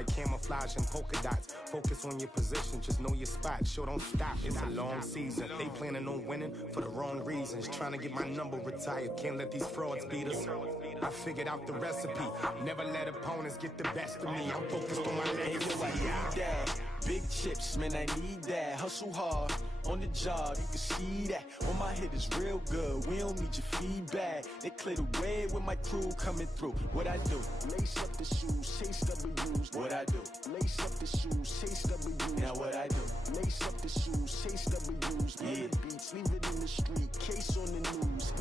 like camouflage and polka dots. Focus on your position, just know your spot. Sure, don't stop, it's a long season. They planning on winning for the wrong reasons. Trying to get my number retired, can't let these frauds beat us. I figured out the recipe, never let opponents get the best of me. I'm focused on my legacy. I need that. Big chips, man, I need that. Hustle hard, on the job, you can see that. On my hit is real good, we don't need your feedback. They clear the way with my crew coming through. What I do? Lace up the shoes, chase W's. What I do? Lace up the shoes, chase W's. Now what I do? Lace up the shoes, chase W's. Yeah. The beats, leave it in the street, case on the news.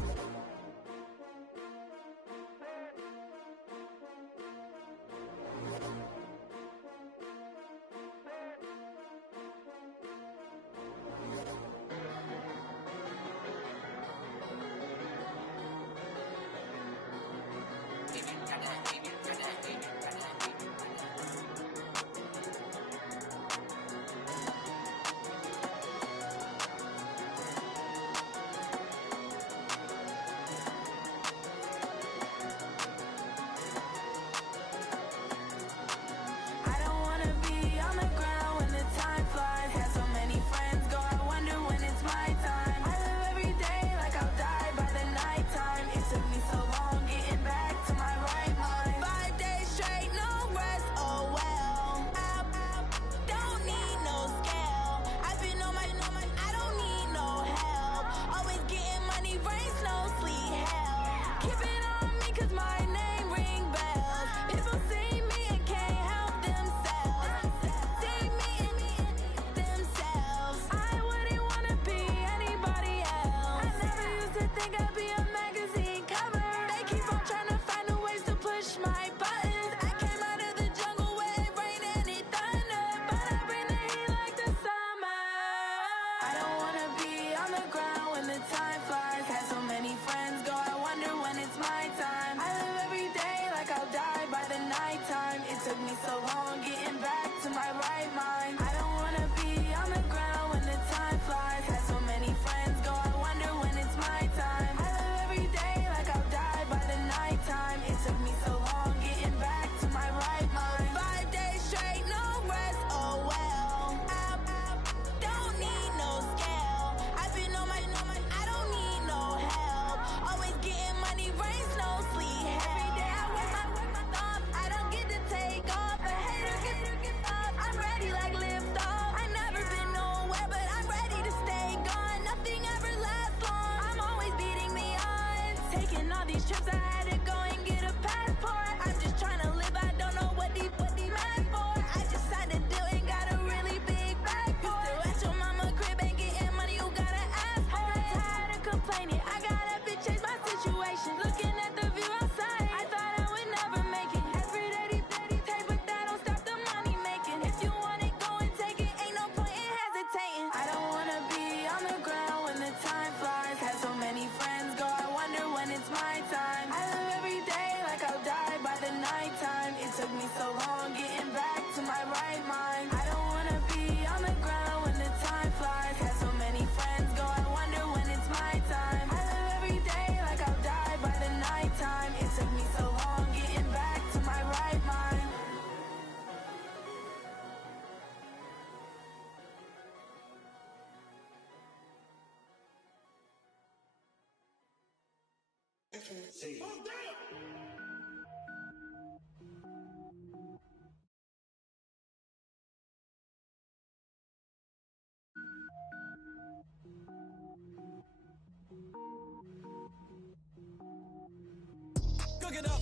Cook it up,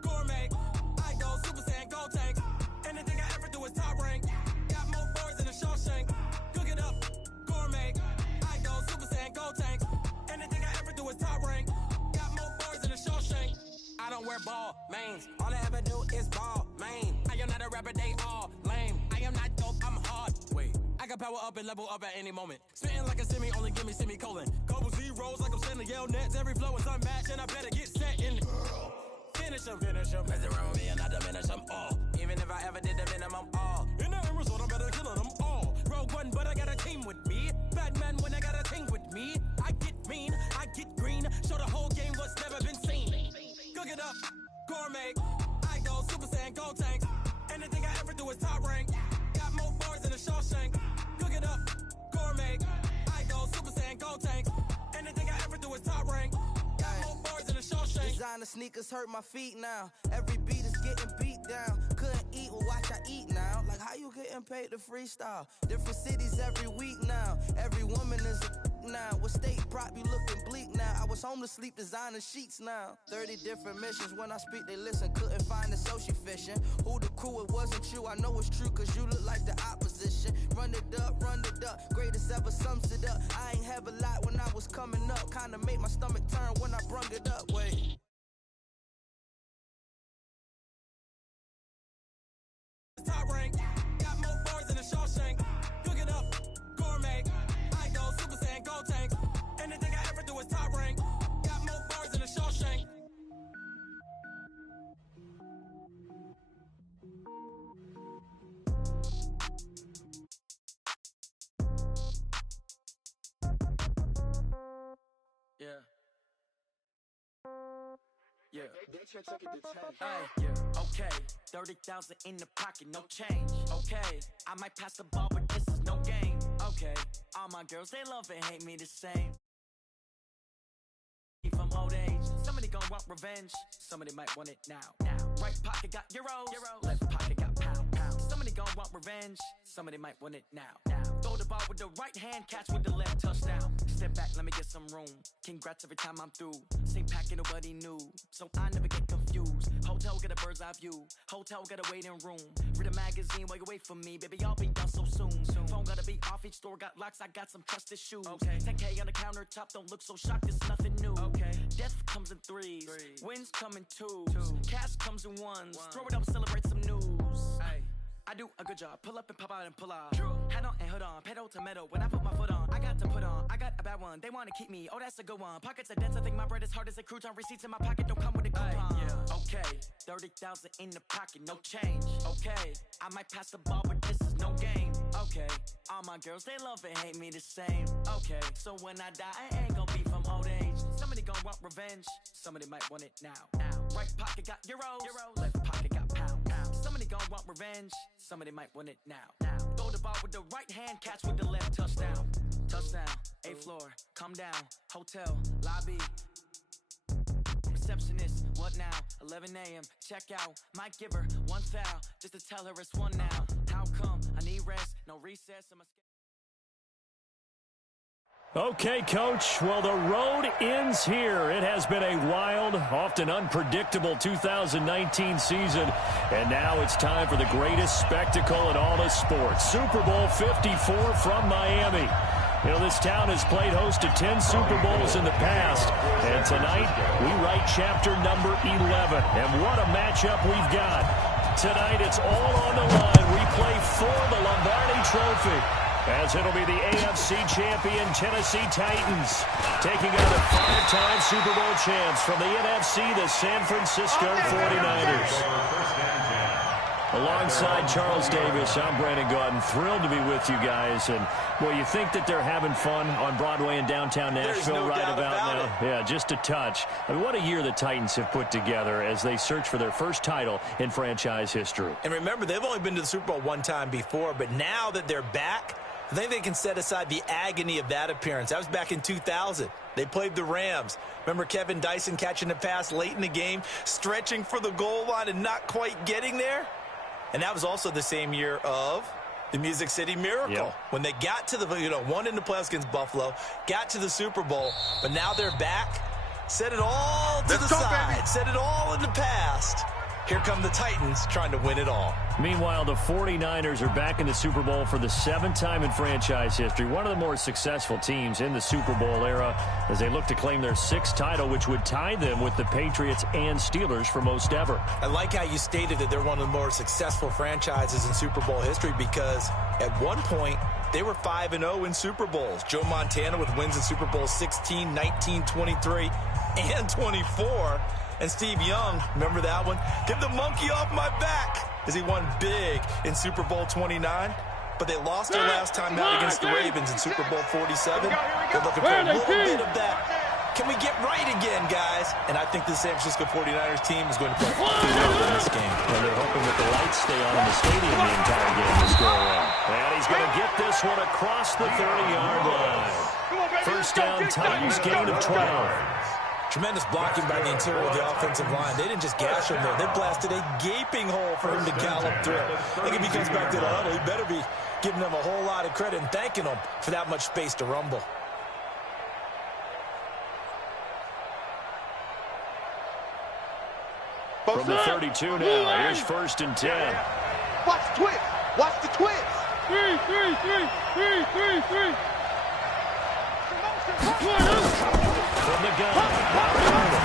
gourmet. I go Super Saiyan, gold tank. Anything I ever do is top rank. Got more boys than a Shawshank. Cook it up, gourmet. I go Super Saiyan, gold tank. Anything I ever do is top rank. Got more boys than a Shawshank. I don't wear ball mains. All I ever do is ball main. I am not a rapper, they all lame. I am not dope, I'm hard. Wait, I can power up and level up at any moment. Spitting like a semi, only give me semicolon. Couple zeros like I'm sending yell nets. Every flow is unmatched and I better get set in. Finish them, mess around with me and I diminish them all. Even if I ever did the minimum all. In the end result, I'm better killing them all. Rogue One, but I got a team with me. Batman when I got a team with me. I get mean, I get green. Show the whole game what's never been seen. Cook it up, gourmet. I go Super Saiyan, gold tank. Anything I ever do designer sneakers hurt my feet now. Every beat is getting beat down. Couldn't eat, well watch I eat now. Like how you getting paid to freestyle? Different cities every week now. Every woman is a now. What state prop you looking bleak now? I was home to sleep designer sheets now. 30 different missions. When I speak they listen. Couldn't find it, so she fishing. Who the crew? It wasn't you. I know it's true cause you look like the opposition. Run it up, greatest ever sums it up. I ain't have a lot when I was coming up. Kinda made my stomach turn when I brung it up. Wait. Top rank, got more bars than a Shawshank. Cook it up, gourmet. I go Super Saiyan, gold tank. Anything I ever do is top rank. Got more bars than a Shawshank. Yeah. Yeah. Okay. 30,000 in the pocket, no change. Okay. I might pass the ball, but this is no game. Okay. All my girls, they love and hate me the same. From old age, somebody gon' want revenge. Somebody might want it now. Right pocket got euros. Left pocket got pound. Somebody gon' want revenge. Somebody might want it now. Throw the ball with the right hand, catch with the left, touchdown. Step back, let me get some room. Congrats every time I'm through. Same packet, nobody new, so I never get confused. Hotel got a bird's eye view. Hotel got a waiting room. Read a magazine while you wait for me, baby. I'll be done so soon. Phone gotta be off, each store got locks. I got some trusted shoes. Okay. 10K on the countertop, don't look so shocked. It's nothing new. Okay. Death comes in threes. Wins come in twos. Cash comes in ones. Throw it up, celebrate some news. Ay. I do a good job. Pull up and pop out and pull out. Head on and hood on. Pedal to metal. When I put my foot on, I got to put on. I got a bad one. They want to keep me. Oh, that's a good one. Pockets are dense. I think my bread is hard as a crouton. Receipts in my pocket don't come with a coupon. Yeah. Okay. 30,000 in the pocket. No change. Okay. I might pass the ball, but this is no game. Okay. All my girls, they love and hate me the same. Okay. So when I die, I ain't gonna be from old age. Somebody gonna want revenge. Somebody might want it now. Right pocket got euros. Left pocket got pound. Somebody gon' want revenge. Somebody might want it now. Throw the ball with the right hand, catch with the left, touchdown. Touchdown, 8th floor, come down. Hotel, lobby. Receptionist, what now? 11 a.m., check out. Might give her one foul, just to tell her it's one now. How come? I need rest, no recess in my schedule. Okay, Coach. Well, the road ends here. It has been a wild, often unpredictable 2019 season. And now it's time for the greatest spectacle in all of sports. Super Bowl 54 from Miami. You know, this town has played host to 10 Super Bowls in the past. And tonight, we write chapter number 11. And what a matchup we've got. Tonight, it's all on the line. We play for the Lombardi Trophy, as it'll be the AFC champion Tennessee Titans taking on the 5-time Super Bowl champs from the NFC, the San Francisco 49ers. Alongside Charles Davis, I'm Brandon Gaudin. Thrilled to be with you guys. And, boy, you think that they're having fun on Broadway in downtown Nashville right about now? Yeah, just a touch. I mean, what a year the Titans have put together as they search for their first title in franchise history. And remember, they've only been to the Super Bowl one time before, but now that they're back, I think they can set aside the agony of that appearance. That was back in 2000. They played the Rams. Remember Kevin Dyson catching a pass late in the game, stretching for the goal line and not quite getting there? And that was also the same year of the Music City Miracle. Yep. When they got to the, won in the playoffs against Buffalo, got to the Super Bowl, but now they're back. Set it all to the side. Baby. Set it all in the past. Here come the Titans trying to win it all. Meanwhile, the 49ers are back in the Super Bowl for the 7th time in franchise history. One of the more successful teams in the Super Bowl era as they look to claim their 6th title, which would tie them with the Patriots and Steelers for most ever. I like how you stated that they're one of the more successful franchises in Super Bowl history because at one point, they were 5-0 in Super Bowls. Joe Montana with wins in Super Bowl 16, 19, 23, and 24. And Steve Young, remember that one? Get the monkey off my back as he won big in Super Bowl 29. But they lost their last time out against the Ravens in Super Bowl 47. They're looking for a little bit of that. Can we get right again, guys? And I think the San Francisco 49ers team is going to play in this game. And they're hoping that the lights stay on in the stadium the entire game this go around. And he's going to get this one across the 30-yard line. First down, Titans gain of 12. Tremendous blocking by the interior of the offensive line. They didn't just gash him there. They blasted a gaping hole for him to gallop through. I think if he comes back to the huddle, he better be giving them a whole lot of credit and thanking them for that much space to rumble. From the 32 now, here's 1st and 10. Watch the twist. Watch the twist. 3. From the gun, Mariota.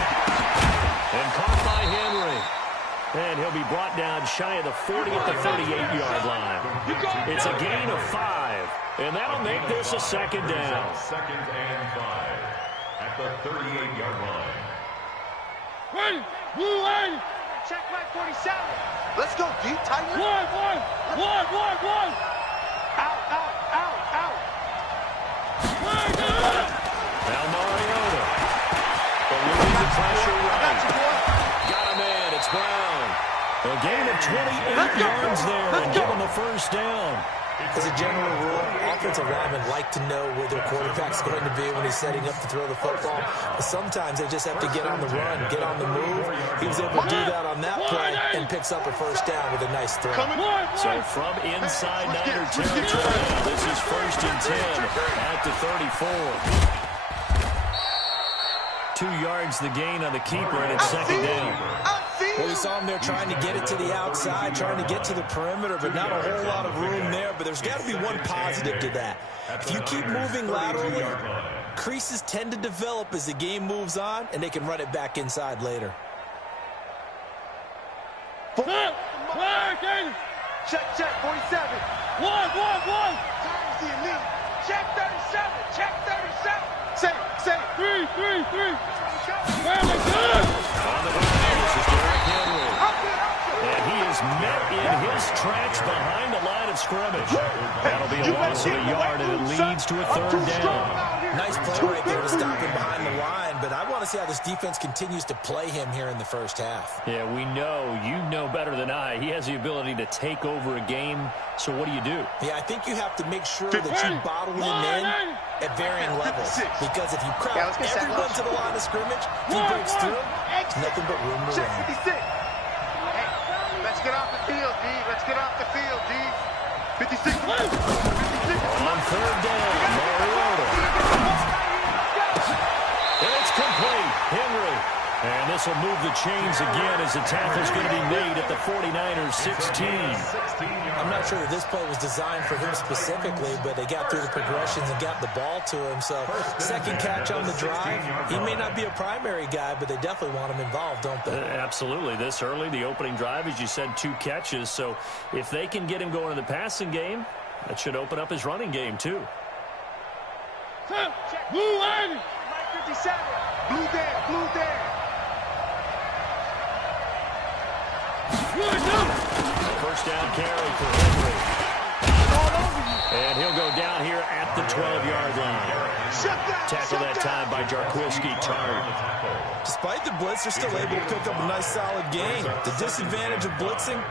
And caught by Henry. And he'll be brought down shy of the 40 at the 38-yard line. It's a gain of 5. And that'll make this a 2nd down. 2nd and 5 at the 38-yard line. Ready, blue line. Check right 47. Let's go deep, Titan. One. Out. Now Mariota. Eluding the pressure right. Got a man. It's Brown. A gain of 28 yards there and give him a 1st down. As a general rule, offensive linemen like to know where their quarterback's going to be when he's setting up to throw the football. But sometimes they just have to get on the run, get on the move. He was able to do that on that play and picks up a 1st down with a nice throw. So from inside Niner territory, this is 1st and 10 at the 34. 2 yards the gain on the keeper, and it's 2nd down. Well, we saw him there trying to get it to the outside, trying to get to the perimeter, but not a whole lot of room there. But there's got to be one positive to that. If you keep moving laterally, creases tend to develop as the game moves on, and they can run it back inside later. Check 47. One. Times the elite. Check 37. Check 37. Say. 3. On the ground, this is Derrick Henry. And he is met in his tracks behind the line of scrimmage. That'll be a loss of a yard, and it leads to a 3rd down. Nice play right there to stop him behind the line, but I want to see how this defense continues to play him here in the 1st half. Yeah, we know. You know better than I. He has the ability to take over a game, so what do you do? Yeah, I think you have to make sure that you bottle him in at varying levels. Because if you crowd everyone to the line of scrimmage, if he breaks through, nothing but room to Check run. 56. Hey, let's get off the field, D. Let's get off the field, D. 56. On 3rd down, Mariota. And it's complete. Henry. And this will move the chains again as the tackle's going to be made at the 49ers 16. I'm not sure that this play was designed for him specifically, but they got through the progressions and got the ball to him. So 2nd catch on the drive. He may not be a primary guy, but they definitely want him involved, don't they? Absolutely. This early, the opening drive, as you said, 2 catches. So if they can get him going in the passing game, that should open up his running game too. Blue line. 57. Blue there. First down carry for Henry. And he'll go down here at the 12-yard line. Tackle that time by Jarquiski Tartt. Despite the blitz, they're still able to pick up a nice solid gain. The disadvantage of blitzing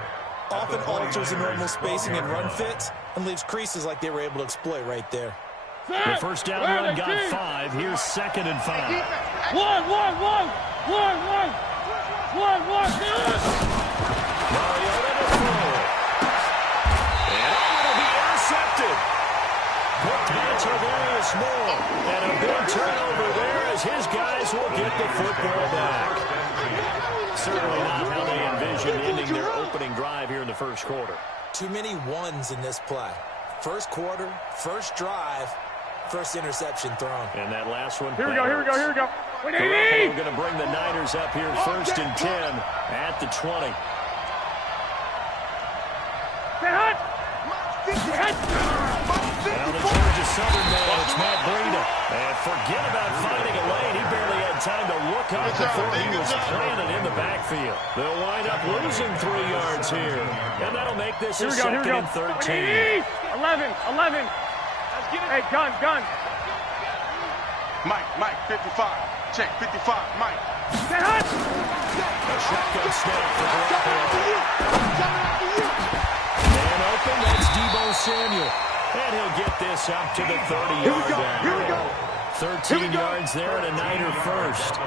often alters the normal spacing and run fits and leaves creases like they were able to exploit right there. The first down run got 5. Here's 2nd and 5. One. Mariota to throw. And it'll be intercepted. Hooked by Tavarius Moore. And a big turnover there as his guys will get the football back. Certainly not how they envisioned ending their opening drive here in the 1st quarter. Too many ones in this play. 1st quarter, 1st drive, 1st interception thrown. And that last one. Here we go. Garoppolo going to bring the Niners up here 1st and 10 at the 20. Now the Georgia Southern man, it's Matt Breida. And forget about finding a lane. He barely had time to look up before he was planted in the backfield. They'll wind up losing 3 yards here. And that'll make this a 2nd and 13. 11. Hey, gun. Mike, 55. Check 55, Mike. A shotgun snap for Garoppolo. Man open, that's Deebo Samuel. And he'll get this up to the 30-yard line. Here we go. 13 yards there and a Niner first.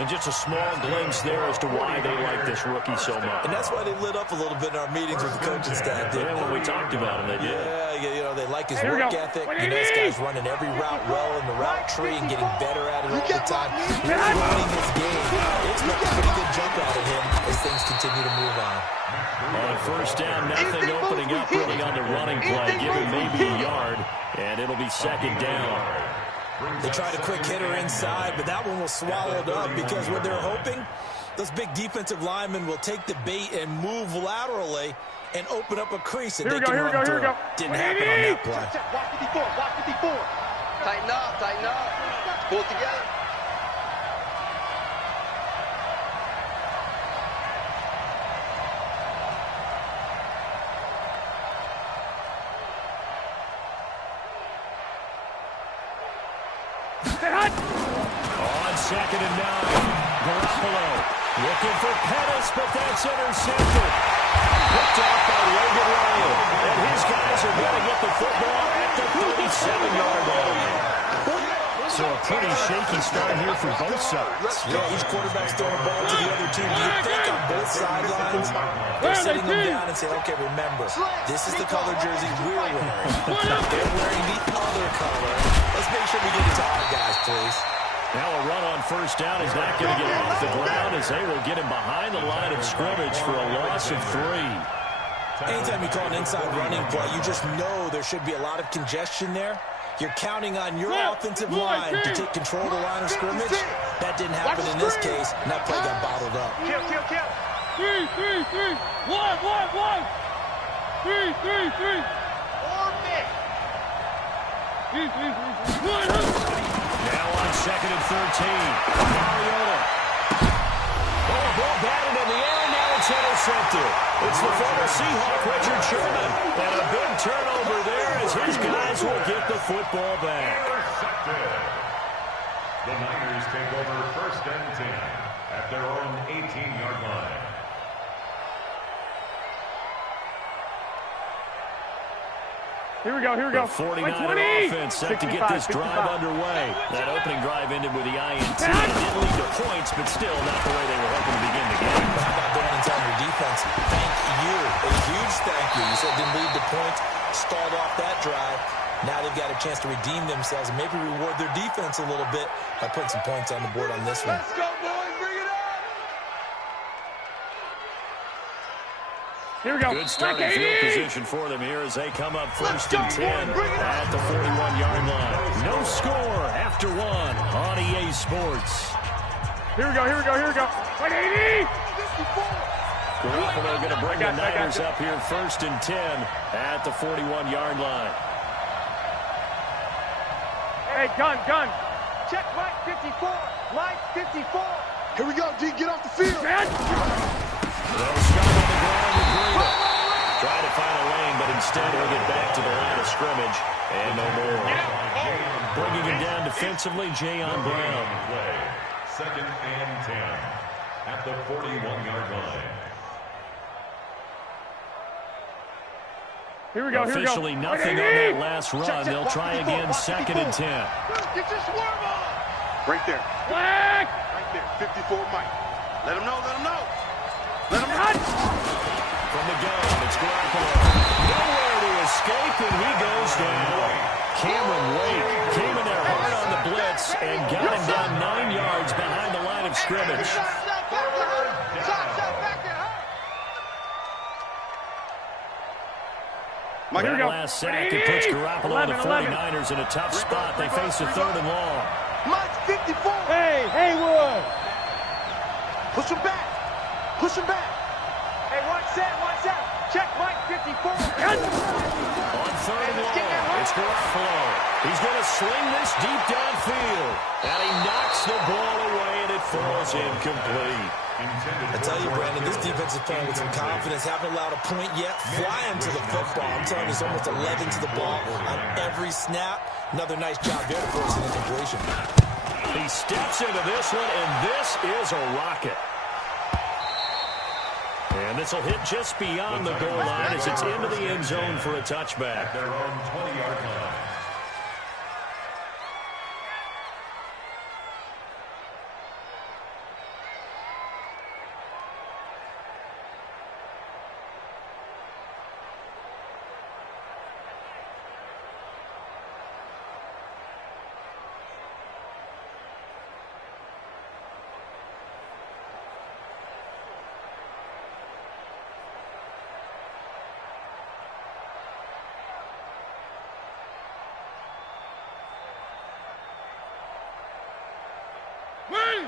And just a small glimpse there as to why they like this rookie so much. And that's why they lit up a little bit in our meetings with the coaching staff. Yeah, when we talked about him, they did. Yeah, they like his work ethic. This guy's running every route well in the route tree and getting better at it all the time. He's running his game. They expect a pretty good jump out of him as things continue to move on. On first down, nothing opening up really on the running play. Give him maybe a yard, and it'll be second down. They tried a quick hitter inside, but that one was swallowed up because what they're hoping, those big defensive linemen will take the bait and move laterally and open up a crease that they can run through. Didn't happen on that play. Watch 54, watch 54. Tighten up, tighten up. Pull it together. On second and 9, Garoppolo looking for Pettis, but that's intercepted. Picked off by Logan Ryan. And his guys are going to get the football at the 37-yard line. So a pretty shaky start here for both sides. Yeah, each quarterback's throwing the ball to the other team. Do you think on both sidelines they're sitting them down and saying, okay, remember, this is the color jersey we're wearing. They're wearing the other color. Let's make sure we get it to our guys, please. Now a run on first down is not going to get off the ground as they will get him behind the line of scrimmage for a loss of 3. Anytime you call an inside running play, you just know there should be a lot of congestion there. You're counting on your offensive line to take control of the line of scrimmage. That didn't happen in this case, and that play got bottled up. Kill. 3. 1. 3. Now on second and 13. Mariota. Ball batted in the air, and now it's intercepted. It's the former Seahawk, Richard Sherman. And a big turnover there as his guys will get the football back. Intercepted. The Niners take over first and 10 at their own 18-yard line. Here we go. The 49er offense set to get this drive underway. That opening drive ended with the INT. It didn't lead to points, but still not the way they were hoping to begin the game. How about going and telling your defense, thank you. A huge thank you. You said it didn't lead to points, stalled off that drive. Now they've got a chance to redeem themselves and maybe reward their defense a little bit by putting some points on the board on this one. Let's go, boys. Bring it on. Here we go. Good starting field position for them here as they come up first and 10 at the 41-yard line. No score after 1 on EA Sports. Here we go. 180. Garoppolo going to bring the Niners up here first and 10 at the 41-yard line. Hey, gun. Check Mike 54. Mike 54. Here we go, D. Get off the field. They'll start on the ground with Green. Try to find a lane, but instead he'll get back to the line of scrimmage. And no more. Bringing him down defensively, Jayon Brown. Second and 10 at the 41-yard line. Here we go. Officially nothing on that last run. They'll try again second and 10. Get your swerve on. Right there. Black. Right there. 54 Mike. Let him know. Let him Hot. From the gun, it's Garoppolo. Nowhere to escape, and he goes down. Cameron Wake came in there hard on the blitz and got him down 9 yards behind the line of scrimmage. That last sack, it puts Garoppolo and the 49ers in a tough spot. They face a 3rd and long. Mike 54. Hey, Haywood. Push him back. Hey, watch that. Check Mike 54. On 3rd and long, it's Garoppolo. He's going to sling this deep downfield. And he knocks the ball away, and it falls incomplete. I tell you, Brandon, this defense is playing with some confidence. Haven't allowed a point yet. Flying to the football. I'm telling you, it's almost 11 to the ball on every snap. Another nice job there to force an incompletion. He steps into this one, and this is a rocket. And this will hit just beyond the goal line as it's into the end zone for a touchback. At their own 20-yard line.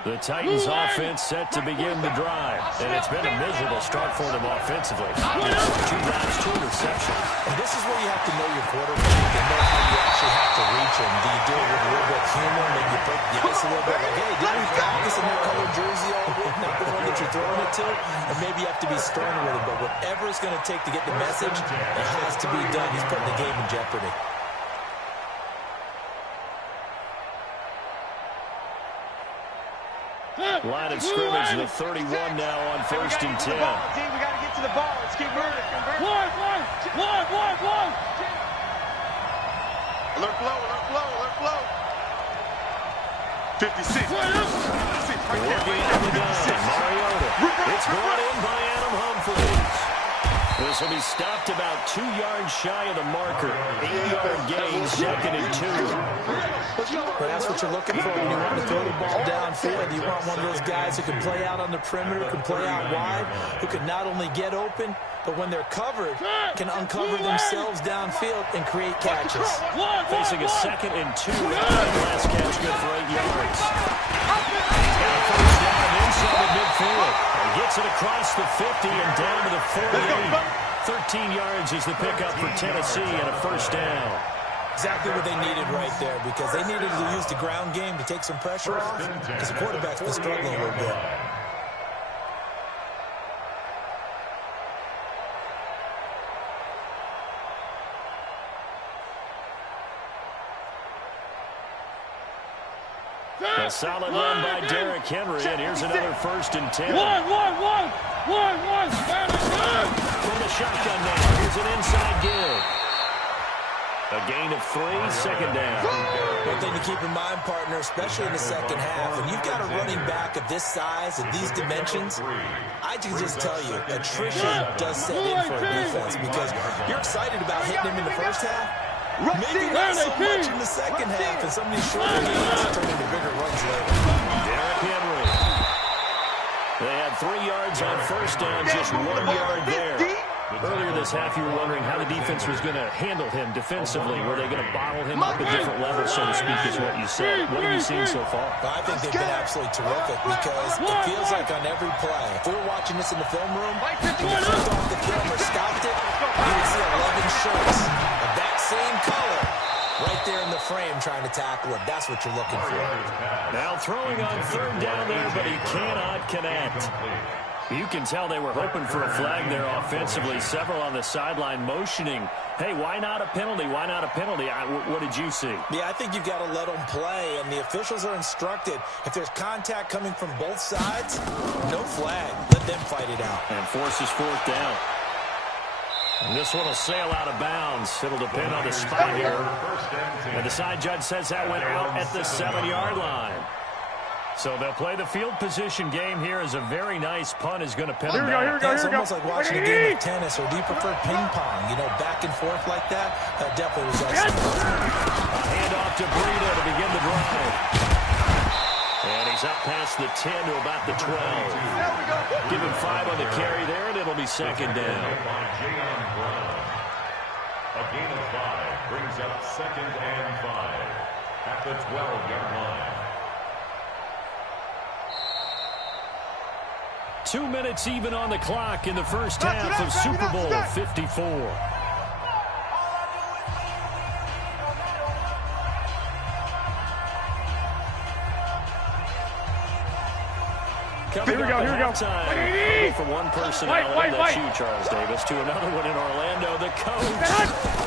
The Titans offense set to begin the drive. And it's been a miserable start for them offensively. 2 drives, 2 interceptions. And this is where you have to know your quarterback and know how you actually have to reach him. Do you do it with a little bit of humor? Maybe you break the ice a little bit. Like, hey, didn't we practice in that colored jersey all week? Not the one that you're throwing it to. And maybe you have to be sterner with it. But whatever it's going to take to get the message, it has to be done. He's putting the game in jeopardy. Line of scrimmage to the 31 now on 1st and 10. We got to get to the ball. Let's keep moving. One. Alert flow. 56. Working on the gun, Mariota. It's brought in by Adam Humphries. This will be stopped about 2 yards shy of the marker. 8-yard gain, 2nd and 2. But that's what you're looking for when you want to throw the ball downfield. You want one of those guys who can play out on the perimeter, can play out wide, who can not only get open, but when they're covered, can uncover themselves downfield and create catches. Facing a 2nd and 2. Last catch good for 8 yards. He's got a first down inside the midfield. He gets it across the 50 and down to the 48. 13 yards is the pickup for Tennessee and a first down. Exactly what they needed right there, because they needed to use the ground game to take some pressure off, because the quarterback's been struggling a little bit. A solid run by Derrick Henry, and here's another 1st and 10. One. From the shotgun now, here's an inside give. A gain of 3, 2nd down. One thing to keep in mind, partner, especially in the second half, when you've got a running back of this size and these dimensions, I can just tell you, attrition does set in for a defense, because you're excited about hitting him in the first half. Maybe not so much in the second half, and some of these shorter games turn into bigger runs later. Derrick Henry. They had 3 yards on first down, just 1 yard there. Earlier this half, you were wondering how the defense was going to handle him defensively. Were they going to bottle him up at different levels, so to speak, is what you said. What have you seen so far? I think they've been absolutely terrific, because it feels like on every play, if we were watching this in the film room, when you flipped off the film or stopped it, you would see 11 shirts of that same color right there in the frame trying to tackle him. That's what you're looking for. Now throwing on 3rd down there, but he cannot connect. You can tell they were hoping for a flag there offensively. Several on the sideline motioning, hey, why not a penalty? Why not a penalty? What did you see? Yeah, I think you've got to let them play, and the officials are instructed, if there's contact coming from both sides, no flag. Let them fight it out. And forces 4th down. And this one will sail out of bounds. It'll depend on the spot here. And the side judge says that went out at the 7-yard line. So they'll play the field position game here as a very nice punt is going to pin them back. It's almost like watching a game of tennis, or do you prefer ping pong? You know, back and forth like that? That definitely was excellent. A handoff to Breida to begin the drive. And he's up past the 10 to about the 12. Give him 5 on the carry there, and it'll be 2nd down. A gain of 5 brings up 2nd and 5 at the 12-yard line. 2 minutes even on the clock in the first half of Super Bowl 54. Here we go. Time. We'll go from one personality, that's you, Charles Davis, to another one in Orlando, the coach.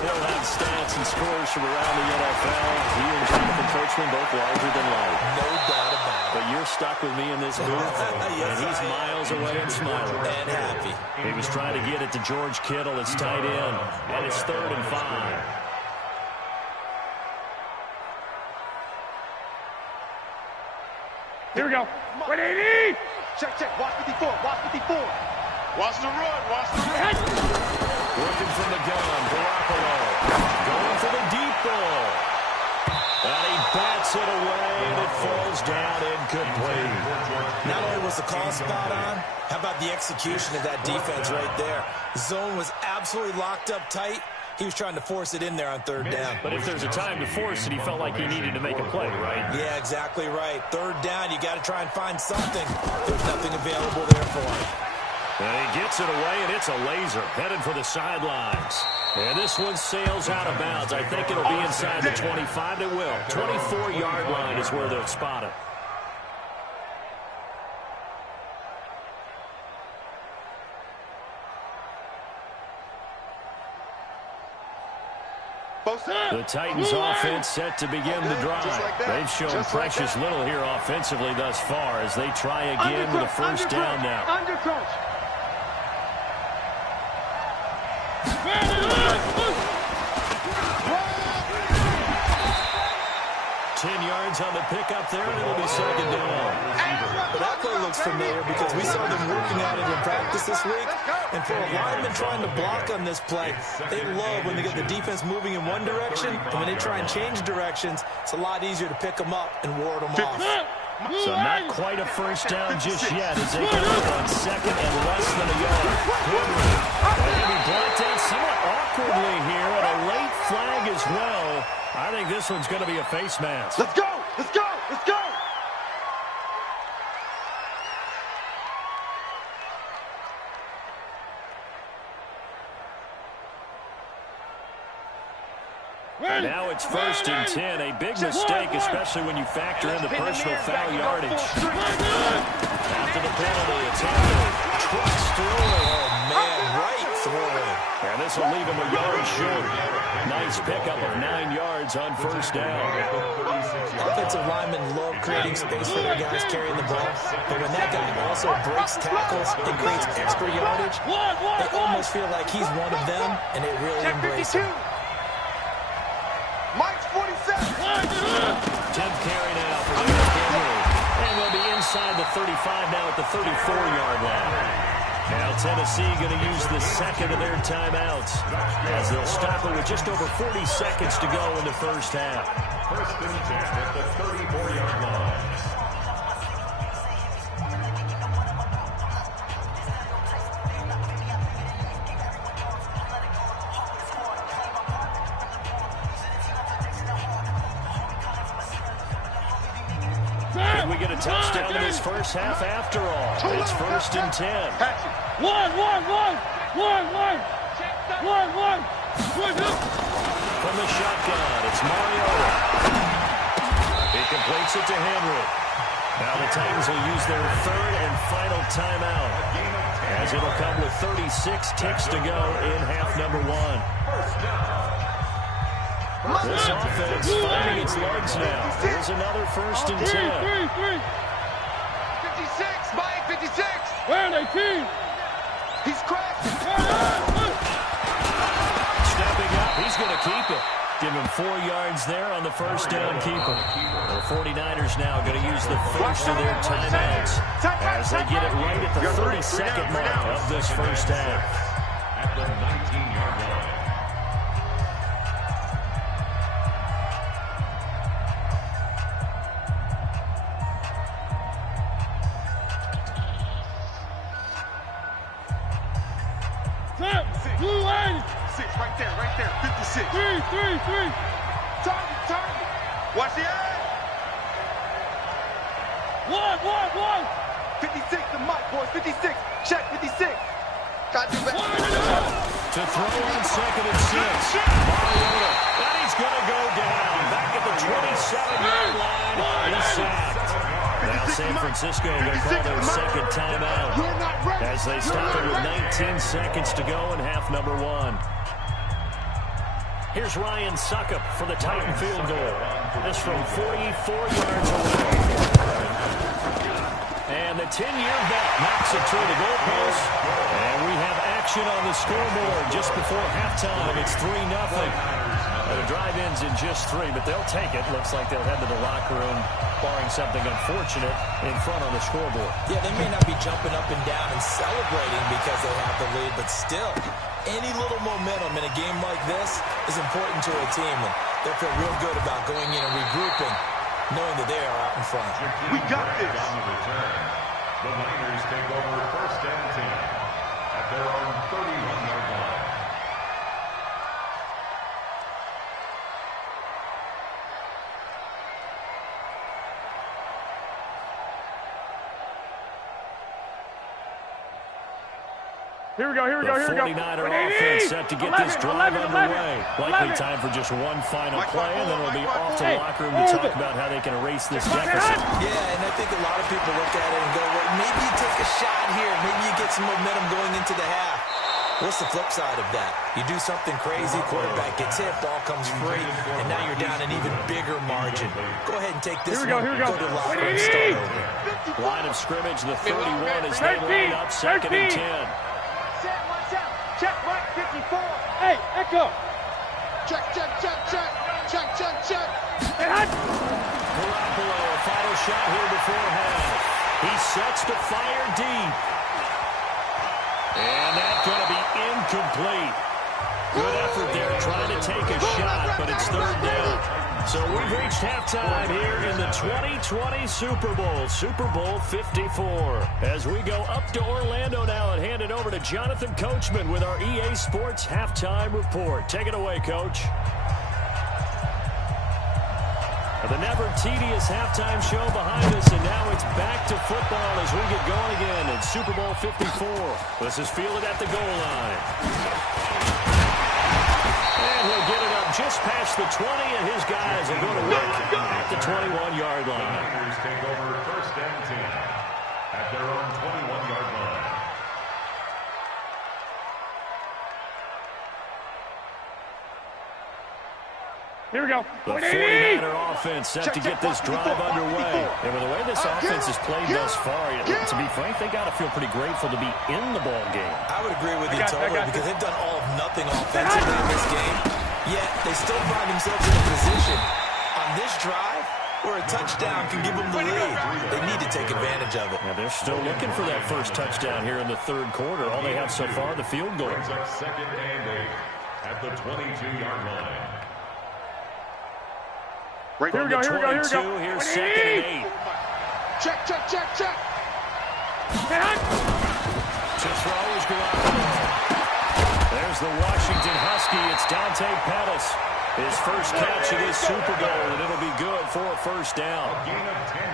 He'll have stats and scores from around the NFL. He and Jonathan Coachman both larger than life. No doubt about it. But you're stuck with me in this booth, and he's miles away and smiling. And happy. He was trying to get it to George Kittle. It's tight end, and it's 3rd and 5. Here we go. 180. Check. Watch 54. Watch the run. Working from the gun, Garoppolo. Going for the deep ball. And he bats it away, and it falls down incomplete. Not only was the call spot on, how about the execution of that defense right there? The zone was absolutely locked up tight. He was trying to force it in there on third down. But if there's a time to force it, he felt like he needed to make a play, right? Yeah, exactly right. Third down, you got to try and find something. There's nothing available there for him. And he gets it away, and it's a laser headed for the sidelines. And this one sails out of bounds. I think it'll be inside the 25. It will. 24-yard line is where they'll spot it. The Titans offense set to begin the drive. They've shown precious little here offensively thus far as they try again with a first down now. 10 yards on the pickup there, and it'll be second down. That play looks familiar because we saw them working on it in practice this week. And for a lineman trying to block on this play, they love when they get the defense moving in one direction, and when they try and change directions, it's a lot easier to pick them up and ward them off. So not quite a first down just yet as they come up on second and less than a yard. They're going to be blocked out somewhat awkwardly here, and a late flag as well. I think this one's going to be a face mask. Let's go! Let's go! Let's go! Now it's 1st and 10. A big mistake, especially when you factor in the personal foul yardage. After the penalty, it's Henry. Trucks through it. Oh, man, right through it. And this will leave him a yard short. Nice pickup of 9 yards on first down. Offensive linemen love creating space for their guys carrying the ball. But when that guy also breaks tackles and creates extra yardage, they almost feel like he's one of them, and they really embrace him. Mike's 47. 10th carry now for Henry. And they'll be inside the 35 now at the 34-yard line. Now Tennessee going to use the second of their timeouts as they'll stop it with just over 40 seconds to go in the first half. 1st and 10 at the 34-yard line. Can we get a touchdown in this first half after all? It's 1st and 10. One. From the shotgun, it's Mariota. He completes it to Henry. Now the Titans will use their 3rd and final timeout as it'll come with 36 ticks to go in half number 1. This offense finding its legs now. Here's another 1st and 10. 56, Mike, 56. Where are they, team? He's crashing. Stepping up, he's going to keep it. Give him 4 yards there on the first down keeper. The 49ers now going to use the first of their timeouts as they get it right at the 32nd mark of this first half. At the 19-yard line. Right there, 56. Three. Target. Watch the eye. One. 56 to Mike, boys, 56. Check, 56. Got you back. To throw on 2nd and 6. Mariota, and he's going to go down. Back at the 27-yard line. He's sacked. Now San Francisco going to call their second timeout as they stop it with 19 seconds to go in half number 1. Here's Ryan Suckup for the Titan field goal. This from 44 yards away. And the 10-year vet knocks it through the goalpost. And we have action on the scoreboard just before halftime. It's 3-0. The drive ends in just 3, but they'll take it. Looks like they'll head to the locker room, barring something unfortunate, in front on the scoreboard. Yeah, they may not be jumping up and down and celebrating because they have the lead, but still, any little momentum in a game like this is important to a team, and they'll feel real good about going in and regrouping, knowing that they are out in front. We got this. On the return, the Niners take over 1st and 10 at their own 31-yard line. Here we go. The 49er offense set to get this drive underway. Likely time for just one final play, and then we'll be off to the locker room to talk about how they can erase this deficit. Yeah, and I think a lot of people look at it and go, well, maybe you take a shot here. Maybe you get some momentum going into the half. What's the flip side of that? You do something crazy, quarterback gets hit, ball comes free, and now you're down an even bigger margin. Go ahead and take this one. Go to the locker room and start over. Line of scrimmage, the 31 as they line up, 2nd and 10. Check, Mike, 54. Hey, Echo. Check. Garoppolo, a final shot here before half. He sets to fire deep. And that's going to be incomplete. Good effort there trying to take a shot, but it's 3rd down. So we've reached halftime here in the 2020 Super Bowl, Super Bowl 54. As we go up to Orlando now and hand it over to Jonathan Coachman with our EA Sports Halftime Report. Take it away, Coach. The never-tedious halftime show behind us, and now it's back to football as we get going again in Super Bowl 54. This is fielded at the goal line. And he'll get it up just past the 20, and his guys will go to work at the 21-yard line. The Niners take over 1st and 10 at their own 21-yard line. Here we go. The 49er offense set to get this drive underway. And with the way this offense has played thus far, to be frank, they got to feel pretty grateful to be in the ball game. I would agree with you totally because they've done all of nothing offensively in this game, yet they still find themselves in a position on this drive where a touchdown can give them the lead. They need to take advantage of it. Yeah, they're still looking for that first touchdown here in the 3rd quarter. All they have so far, the field goal. Brings up 2nd and 8 at the 22-yard line. Here we go. Here's 2nd and 8. Check. To throw is Garoppolo. There's the Washington Husky. It's Dante Pettis. His first catch of this Super Bowl, and it'll be good for a 1st down.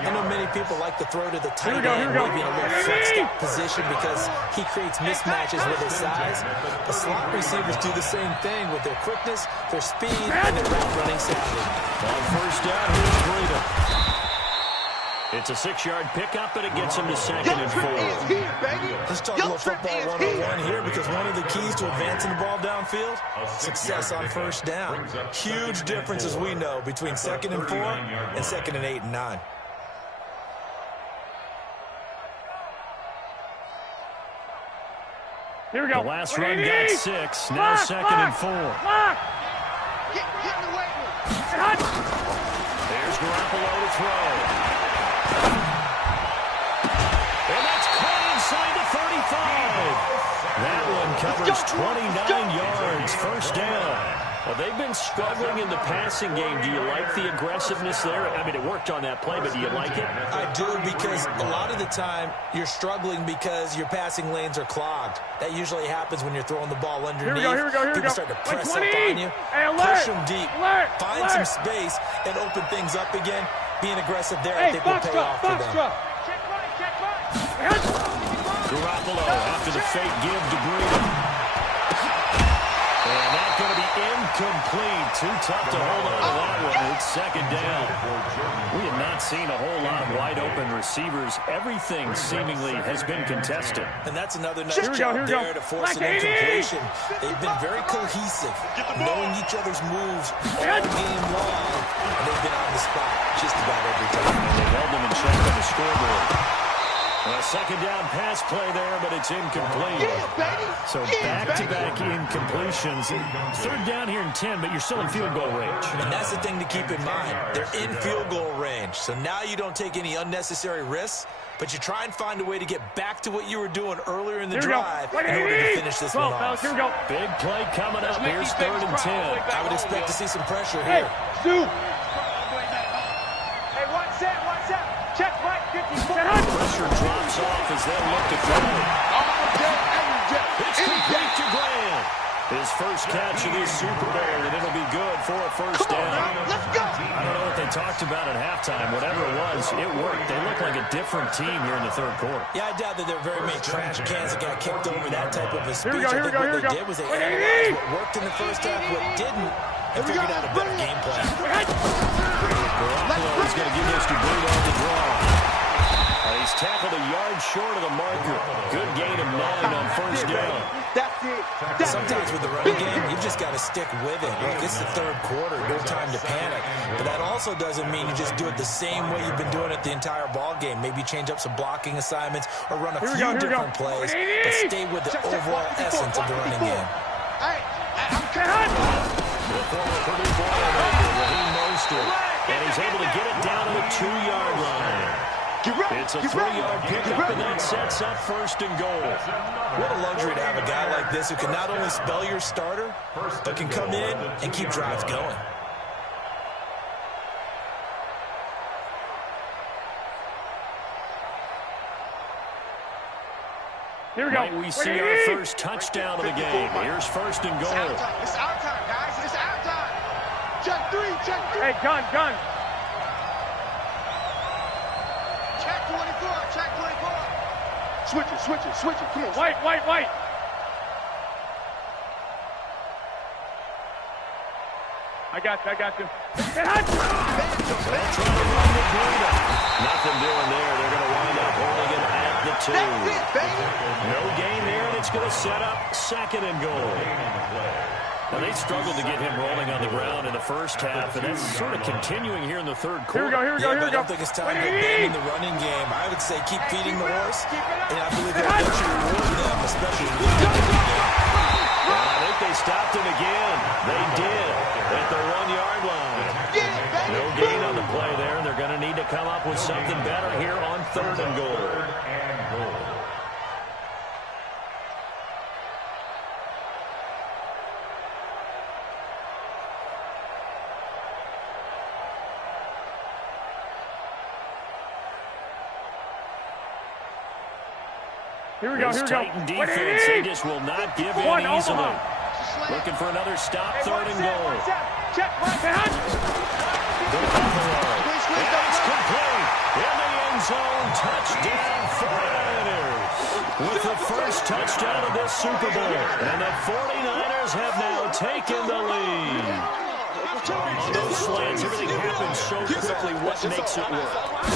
I know many people like to throw to the tight end, maybe in a little flexed position because he creates mismatches with his size. The slot receivers do the same thing with their quickness, their speed, and their route running savvy. On 1st down, here's Breida. It's a 6-yard pickup, and it gets him to 2nd and 4. Let's talk a little football 101 here because one of the keys to advancing the ball downfield, success on 1st down. Huge difference, as we know, between 2nd and 4 and 2nd and 8 and 9. Here we go. The last run got 6. Now 2nd and 4. Get in the way. There's Garoppolo to throw. And that's caught inside the 35. That one covers 29 yards, 1st down. Well, they've been struggling in the passing game. Do you like the aggressiveness there? I mean, it worked on that play, but do you like it? I do, because a lot of the time you're struggling because your passing lanes are clogged. That usually happens when you're throwing the ball underneath. Here we go. People start to press up on you, push them deep, find some space, and open things up again. Being aggressive there, I think, will pay off for them. Garoppolo after the fake give to Breida. And that's going to be incomplete. Too tough to hold on to that one. It's 2nd down. We have not seen a whole lot of wide-open receivers. Everything seemingly has been contested. And that's another nice job there to force an incompletion. They've been very cohesive, knowing each other's moves all game long, and they've been on the spot just about every time. And they've held them in check on the scoreboard. A 2nd down pass play there, but it's incomplete. So back-to-back incompletions. 3rd down here in 10, but you're still in field goal range. And that's the thing to keep in mind. They're in field goal range. So now you don't take any unnecessary risks, but you try and find a way to get back to what you were doing earlier in the drive in order to finish this one off. Here we go. Big play coming up. Here's 3rd and 10. I would expect to see some pressure here. Stu. Hey, one set. Check, Mike, 54. Pressure drops off as they look to throw. It's complete to Grant. His first catch of this Super Bowl, and it'll be good for a first down. Let's go. I don't know what they talked about at halftime. Whatever it was, it worked. They look like a different team here in the third quarter. Yeah, I doubt that there are very many trash cans that got kicked over that type of a speech. Here we go, I think what they did was they analyzed what worked in the first half, what didn't, and figured out a better game plan. Garoppolo is going to give this to Bruno on the draw. He's tackled a yard short of the marker. Good gain of 9 on first down. That's it. Sometimes with the running game, you've just got to stick with it. Look, it's the third quarter. No time to panic. But that also doesn't mean you just do it the same way you've been doing it the entire ball game. Maybe change up some blocking assignments or run a few different plays, but stay with the overall essence of the running game. Hey, The former Purdue Boilermaker, Raheem Mostert, and he's able to get it down to the 2-yard line. It's a 3-yard pickup, and that sets up first and goal. What a luxury to have a guy like this who can not only spell your starter, but can come in and keep drives going. Here we go. Might we see our first touchdown of the game? Here's first and goal. It's our time, guys. It's our time. Check 3, check 3. Hey, gun. Check 24, check 24. Switch it. Come on. White. I got you. Nothing doing there. They're going to wind up holding it at the 2. That's it, baby. No gain there, and it's going to set up second and goal. Well, they struggled to get him rolling on the ground in the first half, and that's sort of continuing here in the third quarter. Here we go. I don't think it's time to abandon the running game. I would say keep feeding the horse, and I believe they'll eventually reward them, especially with the running game. And I think they stopped him again. They did at the 1-yard line. No gain on the play there, and they're going to need to come up with something better here on third and goal. Here we go. This Titan defense, they just will not give in easily. Looking for another stop, third and goal. Check. It's complete. In the end zone, touchdown 49ers. With the first touchdown of this Super Bowl. And the 49ers have now taken the lead. Those slants, everything happens so quickly. What makes it work?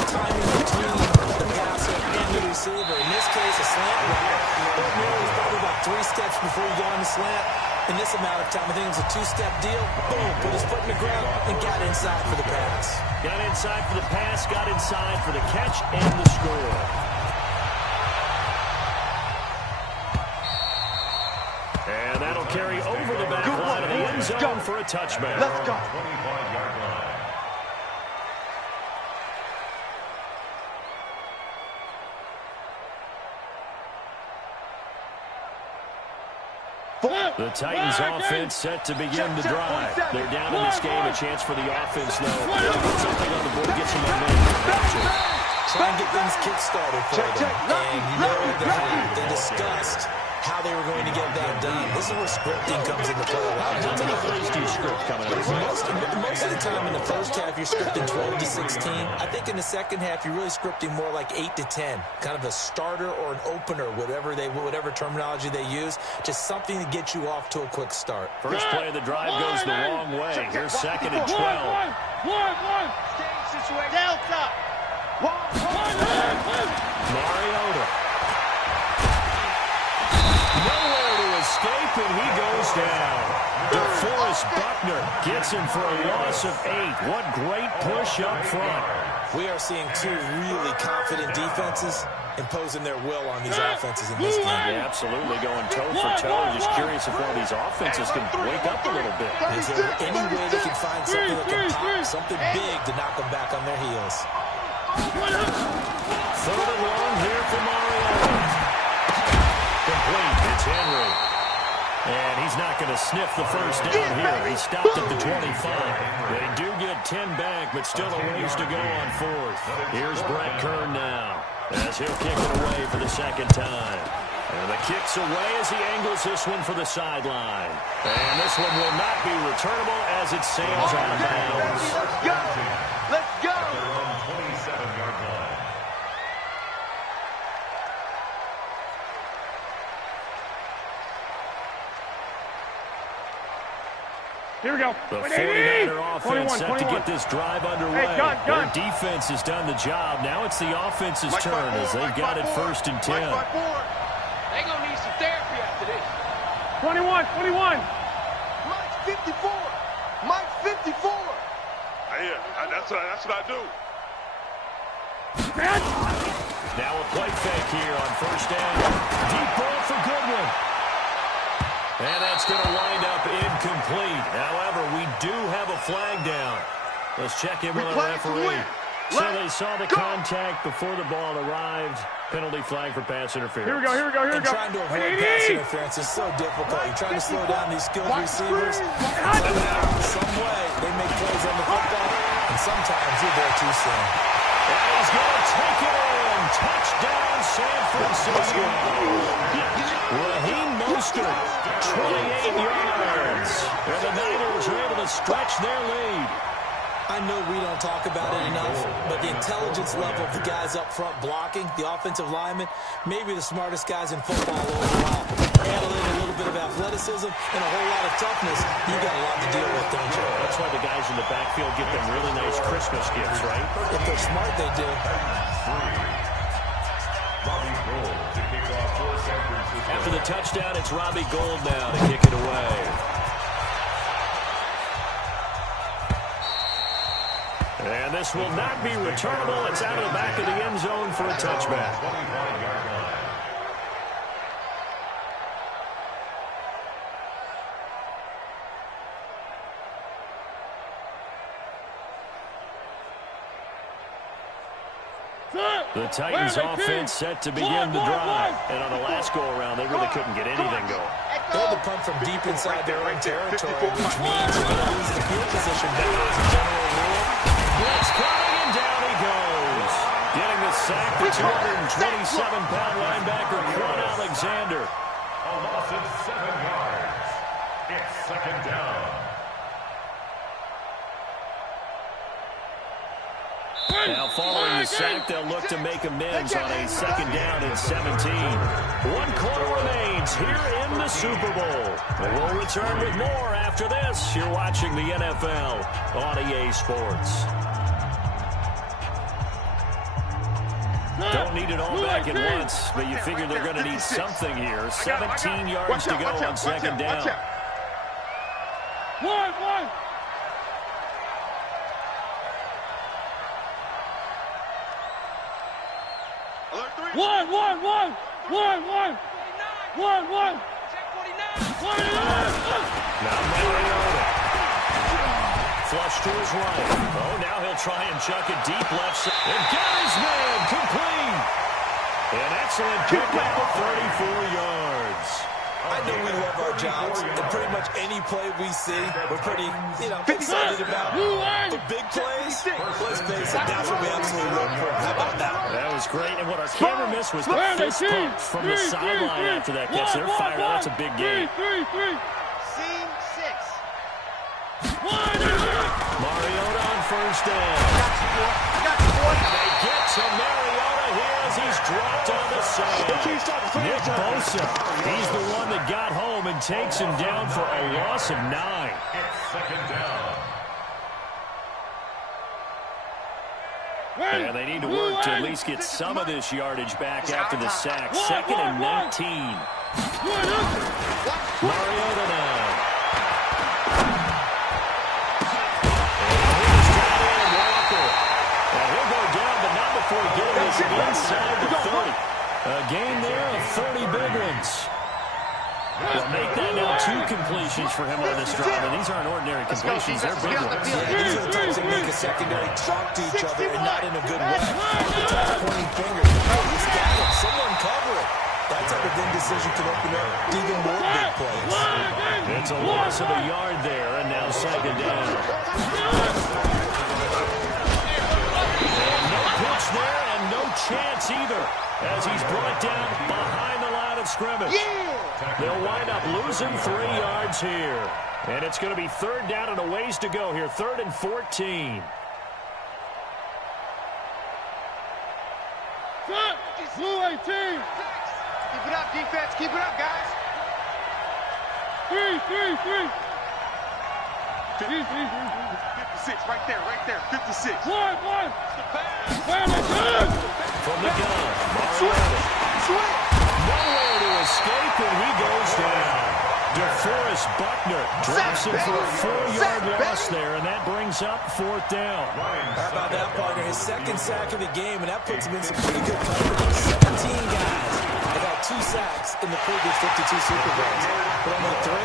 Timing between the passer and the receiver. In this case, a slant route. Ordinarily, it's probably about 3 steps before you go on the slant. In this amount of time, I think it was a 2-step deal. Boom, put his foot in the ground and got inside for the pass. Got inside for the pass, got inside for the catch and the score. And that'll carry over the back line of the end zone for a touchback. Let's go. 25-yard line. The Titans offense set to begin the drive. They're down in this game, a chance for the offense, though, to put something on the board, get some momentum. Try and get things kick-started for them. And you know that they discussed how they were going to get that done. This is where scripting comes into play. How many plays do you script coming up? Most of the time in the first half, you're scripting 12 to 16. I think in the second half, you're really scripting more like 8 to 10. Kind of a starter or an opener, whatever terminology they use. Just something to get you off to a quick start. First play of the drive goes the wrong way. Here's second and 12. One. Delta. Mariota. Nowhere to escape, and he goes down. DeForest Buckner gets him for a loss of 8. What great push up front. We are seeing 2 really confident defenses imposing their will on these offenses in this game. Yeah, absolutely, going toe for toe. Just curious if one of these offenses can wake up a little bit. Is there any way they can find something that can pop, something big to knock them back on their heels? Third and long here for Mariota. Complete. It's Henry. And he's not going to sniff the first down here. He stopped at the 25. They do get 10 back, but still a ways to go on fourth. Here's Brett Kern now, as he'll kick it away for the second time. And the kick's away as he angles this one for the sideline. And this one will not be returnable as it sails out of bounds. Let's go! Let's go! At their own 27-yard line. Here we go. The Wait, 49er offense 21, set to 21. get this drive underway. Hey, gun. Their defense has done the job. Now it's the offense's turn as they've got it 1st and 10. They're gonna need some therapy after this. 21. Mike's 54. Mike's 54. That's what I do. Now a play fake here on 1st down. Deep ball for Goodwin. And that's going to wind up incomplete. However, we do have a flag down. Let's check in with our referee. So they saw the contact before the ball arrived. Penalty flag for pass interference. Here we go. And trying to avoid pass interference is so difficult. You're trying to slow down these skilled receivers. Somehow, some way, they make plays on the football, and sometimes you're there too soon. And he's going to take it in. Touchdown, San Francisco. Raheem Mostert, 28 yards. And the Niners are able to stretch their lead. I know we don't talk about it enough, but the intelligence level of the guys up front blocking, the offensive linemen, maybe the smartest guys in football overall. Add a little bit of athleticism and a whole lot of toughness. You got a lot to deal with, don't you? That's why the guys in the backfield get them really nice Christmas gifts, right? If they're smart, they do. After the touchdown, it's Robbie Gould now to kick it away. And this will not be returnable. It's out of the back of the end zone for a touchback. The Titans offense set to begin the drive. And on the last go-around, they really couldn't get anything going. They had to punt from deep inside their own territory, which means you're going to lose the field position battle as a general rule. Blitz coming, and down he goes. Getting the sack, the 227-pound linebacker, Quan Alexander. A loss of 7 yards. It's 2nd down. Now following the sack, they'll look to make amends on a 2nd down and 17. 1 quarter remains here in the Super Bowl. We'll return with more after this. You're watching the NFL on EA Sports. Don't need it all back at once, but you figure they're going to need something here. 17 yards to go on 2nd down. One. Now Mariota. Flush to his right. Oh, now he'll try and chuck it deep left side. And got his man complete. An excellent kick out, 34 yards. I know we love our jobs, and pretty much any play we see, we're pretty, excited about. The big plays, let's face it, that's what we absolutely look for. How about that? That was great, and what our camera missed was the fist pump from the sideline after that catch. They're fired. That's a big game. Scene 6. Mariota on 1st down. They get to Mariota here as he's dropped on the side. Nick Bosa, he's the one that got home and takes him down for a loss of 9. It's 2nd down. And they need to work to at least get some of this yardage back after the sack. 2nd and 19. Mariota now. And here's Johnny Walker. And he'll go down, but not before getting this inside the 30. A gain there of 30 big ones. Well, make that now 2 completions for him on this drive, and these aren't ordinary completions. They're big ones. Yeah, these are the types that make a secondary talk to each other, and not in a good way. The types of pointing fingers. Oh, he's got him. Someone cover it. That type of indecision can open up even more big plays. It's a loss of a yard there, and now 2nd down. And no pitch there, and no chance either, as he's brought down behind the line of scrimmage. They'll wind up losing 3 yards here. And it's going to be 3rd down and a ways to go here, 3rd and 14. Blue 18. Keep it up, defense. Keep it up, guys. 3. 56, right there, 56. One. From the gun, nowhere to escape, and he goes down. DeForest Buckner drops him for a 4-yard loss there, and that brings up 4th down. How about that, partner? His 2nd sack of the game, and that puts him in some pretty good company. 17 guys have had 2 sacks in the previous 52 Super Bowls, but only 3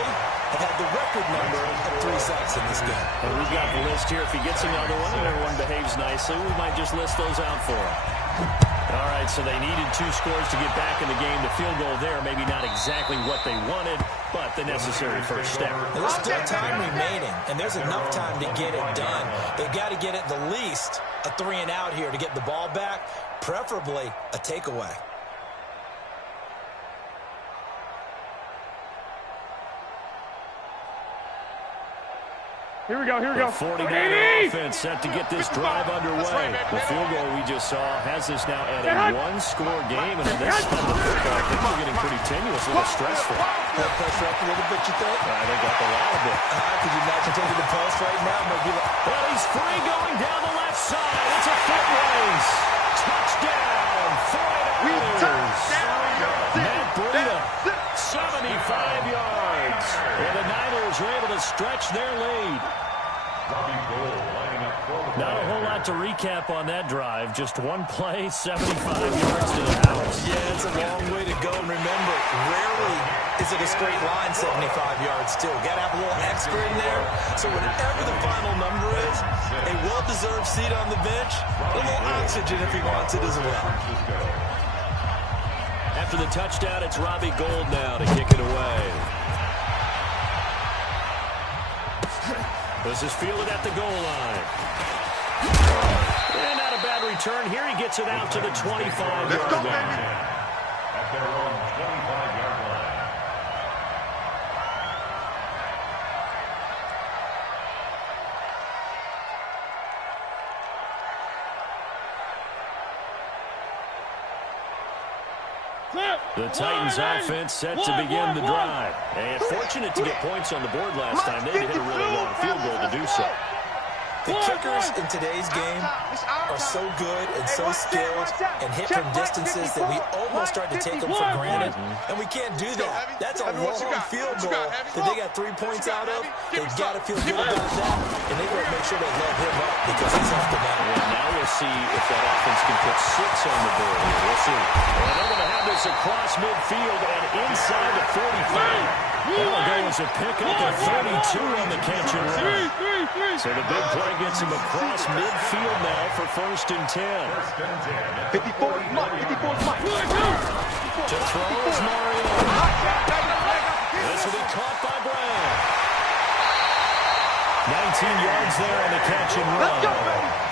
have had the record number of 3 sacks in this game. And we've got the list here. If he gets another one and everyone behaves nicely, we might just list those out for him. All right, so they needed 2 scores to get back in the game. The field goal there, maybe not exactly what they wanted, but the necessary first step. There's still time remaining, and there's enough time to get it done. They've got to get at the least a 3 and out here to get the ball back, preferably a takeaway. Here we go. The 49er offense set to get this drive underway. The field goal we just saw has this now at a 1-score game, and in this spot, the football, I think we're getting pretty tenuous, a little stressful. Blood pressure up a little bit, you think? I think up a lot of it. Could you imagine taking the post right now? Well, he's free going down the left side. It's a foot race. Touchdown, 49ers. Matt Breida, 75 yards. And the Niners are able to stretch their lead. Not a whole lot to recap on that drive. Just one play, 75 yards to the house. Yeah, it's a long way to go. And remember, rarely is it a straight line 75 yards, too. Got to have a little extra in there. So whatever the final number is, a well-deserved seat on the bench, a little oxygen if he wants it as well. After the touchdown, it's Robbie Gould now to kick it away. This is fielded at the goal line. And not a bad return. Here he gets it out to the 25-yard line. At their own 25-yard line. The Titans offense set to begin the drive. And fortunate to get points on the board last time. They had to hit a really long field goal to do so. The kickers in today's game are so good and so skilled and hit from distances that we almost start to take them for granted. And we can't do that. That's a long field goal that they got 3 points out of. They've got to feel good about that. And they've got to make sure they load him up because he's off the mound. Well, now we'll see if that offense can put 6 on the board. We'll see. And they're going to have this across midfield and inside the 45. That'll go as a pickup at 32 on the catch and run. So the big play gets him across midfield now for 1st and 10. 54 is Mike. To throw is Mario. This will be caught by Brown. 19 yards there on the catch and run.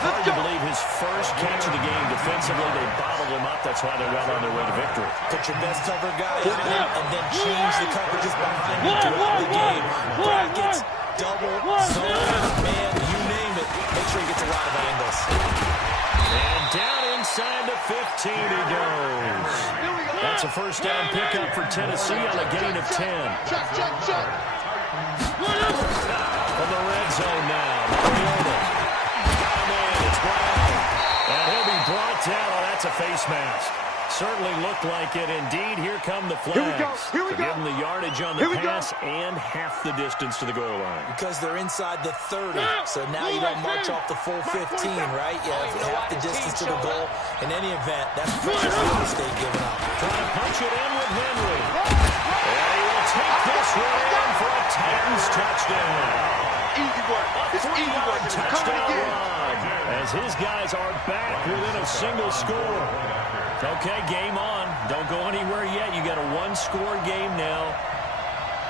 Hard to believe his first catch of the game. Defensively, they bottled him up. That's why they're well on their way to victory. Put your best cover guy on him and then change the coverages behind him throughout the game. Brackets, double, zone, man, you name it. Make sure he gets a lot of angles. And down inside the 15 he goes. That's a first down pickup for Tennessee on a gain of 10. From the red zone now. Mariota. Got a man. It's Brown. And he'll be brought down. Oh, that's a face mask. Certainly looked like it. Indeed, here come the flags. Here we go. To give him the yardage on the pass and half the distance to the goal line. Because they're inside the 30. So now you don't march off the full 15, right? You have half the distance to the goal. In any event, that's precious real estate given up. Trying to punch it in with Henry. And he will take this one in for a Titans touchdown. Easy work. It's easy work. Touchdown run. As his guys are back within a single score. Okay, game on. Don't go anywhere yet. You got a 1-score game now.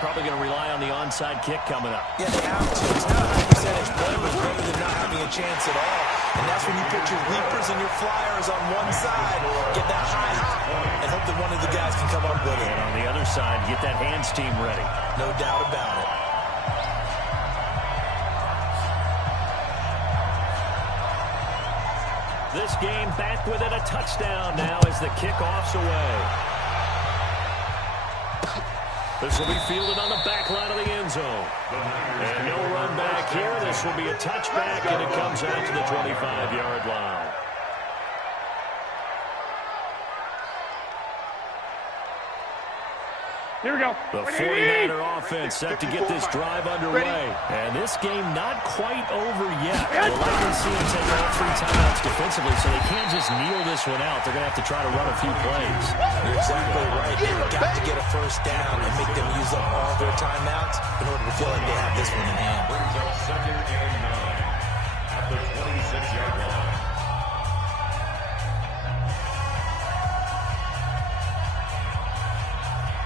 probably going to rely on the onside kick coming up. Yeah, they have to. It's not a high percentage play, but it's better than not having a chance at all. And that's when you put your leapers and your flyers on one side, get that high hop, and hope that one of the guys can come up with it. And on the other side, get that hands team ready. No doubt about it. This game back within a touchdown now as the kickoff's away. This will be fielded on the back line of the end zone. And no run back here. This will be a touchback, and it comes out to the 25-yard line. Here we go. The 49er offense set to get this drive underway. And this game not quite over yet. We'll likely see them take all 3 timeouts defensively, so they can't just kneel this one out. They're going to have to try to run a few plays. You're exactly right. They've got to get a first down and make them use up all their timeouts in order to feel like they have this one in hand. Brings up 2nd and 9 at the 26-yard line.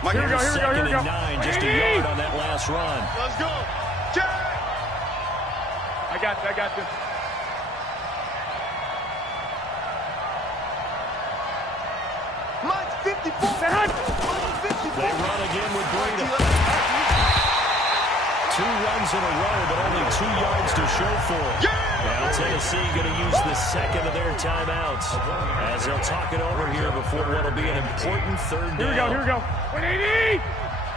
Here we go, here we go, here we go. 2nd and 9, just a yard on that last run. Let's go. Jack! I got this. Mine's 54. Mine's 54. They run again with Breida. 2 runs in a row, but only 2 yards to show for it. Now Tennessee going to use the second of their timeouts as they'll talk it over here before what will be an important 3rd down. Here we go. 180!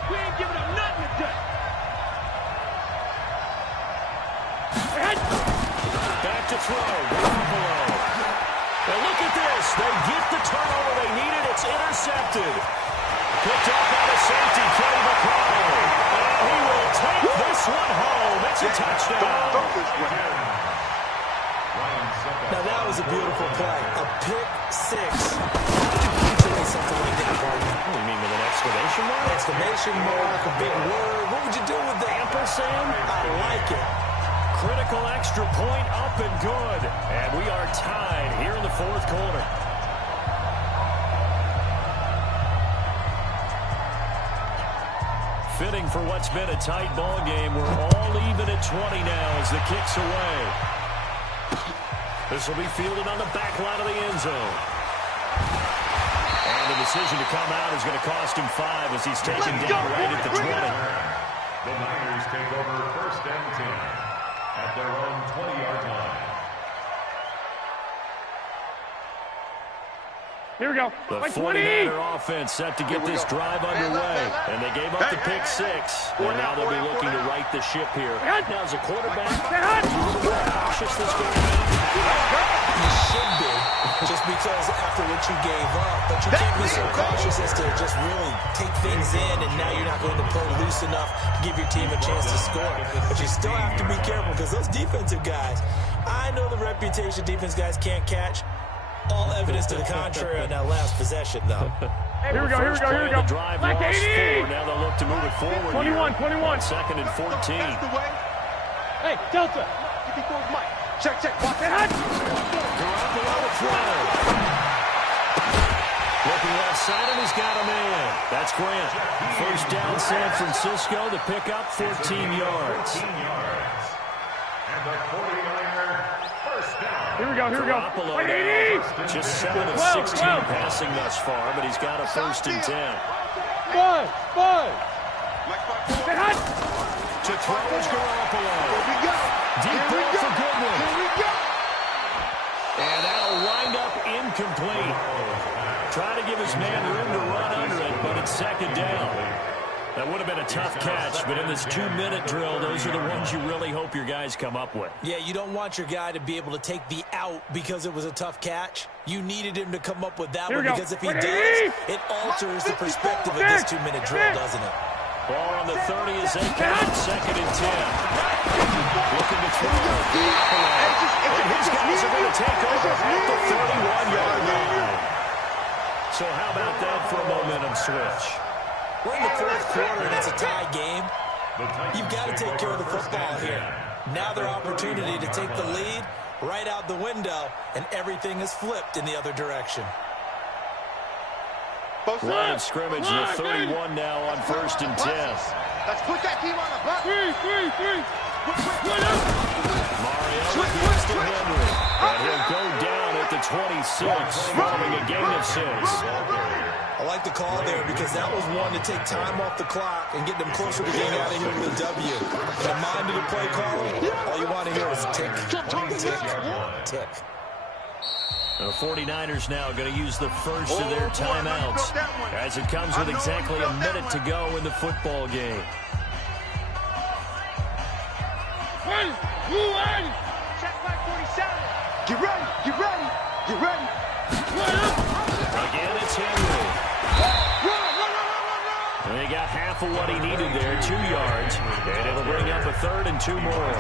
We ain't giving up nothing today. Back to throw. Garoppolo. And look at this. They get the turnover they needed. It's intercepted. Picked up by the safety, Kenny McConnell. And he will take this one home. It's a touchdown. Now that was a beautiful play. A pick 6. Usually something like that, Barton. What do you mean with an exclamation mark? Exclamation mark, a big word. What would you do with the ampersand? I like it. Critical extra point up and good. And we are tied here in the 4th quarter. Fitting for what's been a tight ball game. We're all even at 20 now as the kick's away. This will be fielded on the back line of the end zone. And the decision to come out is going to cost him 5 as he's taken down right at the 20. The Niners take over 1st and 10 at their own 20-yard line. Here we go. The 49er offense set to get this drive underway. And they gave up the pick 6. And now they'll be looking to right the ship here. Now as a quarterback, are you a little more cautious this game? You should be, just because after what you gave up. But you can't be so cautious as to just really take things in, and now you're not going to play loose enough to give your team a chance to score. But you still have to be careful because those defensive guys, I know the reputation defense guys can't catch. All evidence to the contrary on that last possession, though. Here we go. The drive lost 4. Now they'll look to move it forward. 21. 2nd and 14. That's the way. Hey, Delta. 54's Mike. Check. Watch that. Garoppolo to throw. Looking left side, and he's got a man. That's Grant. First down, San Francisco. The pickup, 14 yards. And the 49er first down. Here we go. Garoppolo now, just 7 of 16 passing thus far, but he's got a 1st and 10. Five. To throw is Garoppolo. Deep ball for Goodwin. And that'll wind up incomplete. Try to give his man room to run under it, but it's 2nd down. That would have been a tough catch, but in this 2-minute drill, those are the ones you really hope your guys come up with. Yeah, you don't want your guy to be able to take the out because it was a tough catch. You needed him to come up with that one because if he does, it alters the perspective of this 2-minute drill, doesn't it? Ball on the 30 as they count, 2nd and 10. Looking to throw. And his guys are going to take over at the 31-yard line. So how about that for a momentum switch? We're in the 4th quarter, and it's a tie game. You've got to take care of the football here. Now their opportunity to take the lead right out the window, and everything is flipped in the other direction. Line of scrimmage, the 31 now on 1st and 10. Let's put that team on the bus. Mariota gives to Henry. And he'll go down at the 26, following a gain of 6. I like the call there because that was one to take time off the clock and get them closer to getting out of here with a W. In the mind of the play calling, all you want to hear is tick, tick, tick. The 49ers now going to use the first of their timeouts as it comes with exactly a minute to go in the football game. Check back 47. Get ready, get ready, get ready. Again, it's Henry. And he got half of what he needed there, 2 yards, and it'll bring up a 3rd and 2 more.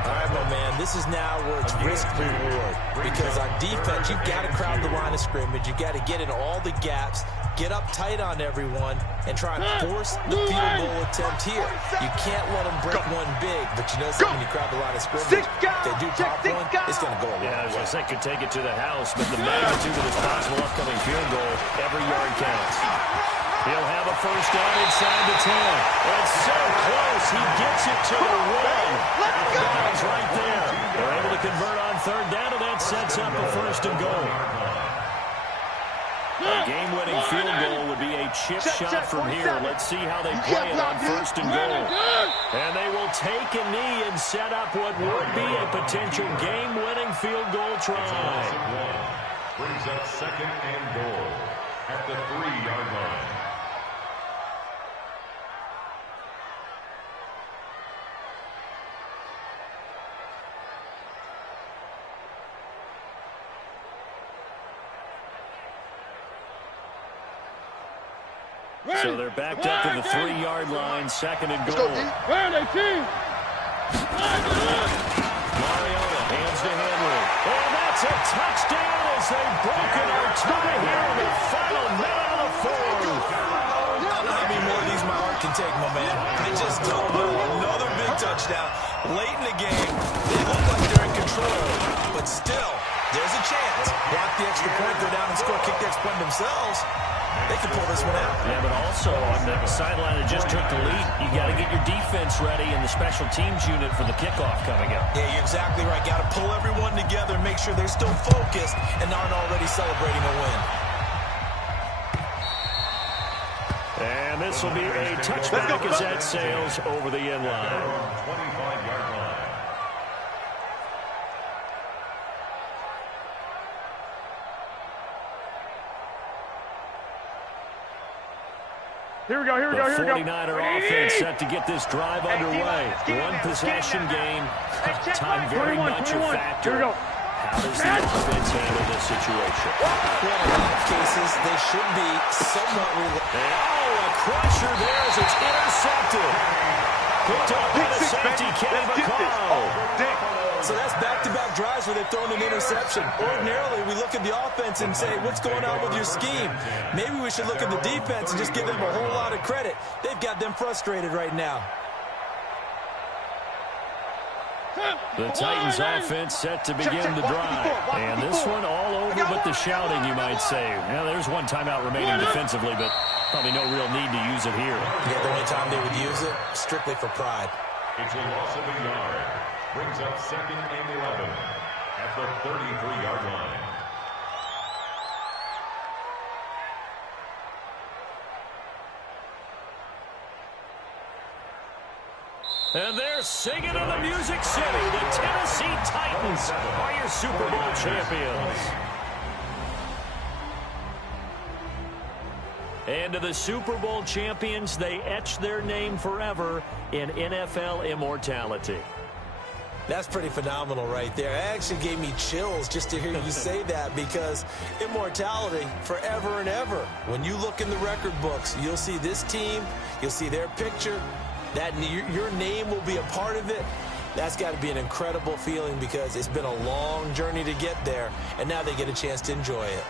All right, my man, this is now where it's risk-reward. Because on defense, you've got to crowd the line of scrimmage. You've got to get in all the gaps, get up tight on everyone, and try and force the field goal attempt here. You can't let them break one big, but you know something, when you crowd the line of scrimmage, if they do pop one, it's going to go away. Yeah, I could take it to the house, but the magnitude of this possible upcoming field goal, every yard counts. He'll have a first down inside the 10. It's so close. He gets it to the 1. It's right there. They're able to convert on 3rd down, and that sets up a 1st and goal. A game-winning field goal would be a chip shot from here. Let's see how they play it on 1st and goal. And they will take a knee and set up what would be a potential game-winning field goal try. Brings up 2nd and goal at the 3-yard line. So they're backed up to the 3-yard line, 2nd and goal. Mariota hands to Henry. And that's a touchdown as they've broken our tie here in the final minute of the 4th. I don't know how many more of these my heart can take, my man. I just don't know. Another big touchdown. Late in the game, they look like they're in control, but still, there's a chance. Block the extra point, go down and score, kick the extra point themselves. They can pull this one out. Yeah, but also on the sideline that just took the lead, you got to get your defense ready and the special teams unit for the kickoff coming up. Yeah, you're exactly right. Got to pull everyone together and make sure they're still focused and aren't already celebrating a win. And this will be a touchback as that sails over the end line. 25-yard line. Here we go, here we go, here we go. 49er offense set to get this drive underway. One possession game. Time very much a factor. Here we go. How does the offense handle this situation? Well, in a lot of cases, they should be somewhat related. Oh, a crusher there as it's intercepted. Picked up by the safety, Kenny McCall. So that's back-to-back drives where they've thrown an interception. Ordinarily, we look at the offense and say, what's going on with your scheme? Maybe we should look at the defense and just give them a whole lot of credit. They've got them frustrated right now. The Titans offense set to begin the drive. And this one all over but the shouting, you might say. Now, there's one timeout remaining defensively, but probably no real need to use it here. Yeah, the only time they would use it, strictly for pride. It's a loss of a yard. Brings up 2nd and 11 at the 33-yard line. And they're singing in the Music City. The Tennessee Titans are your Super Bowl champions. And to the Super Bowl champions, they etch their name forever in NFL immortality. That's pretty phenomenal right there. It actually gave me chills just to hear you say that, because immortality forever and ever. When you look in the record books, you'll see this team, you'll see their picture, that your name will be a part of it. That's got to be an incredible feeling, because it's been a long journey to get there, and now they get a chance to enjoy it.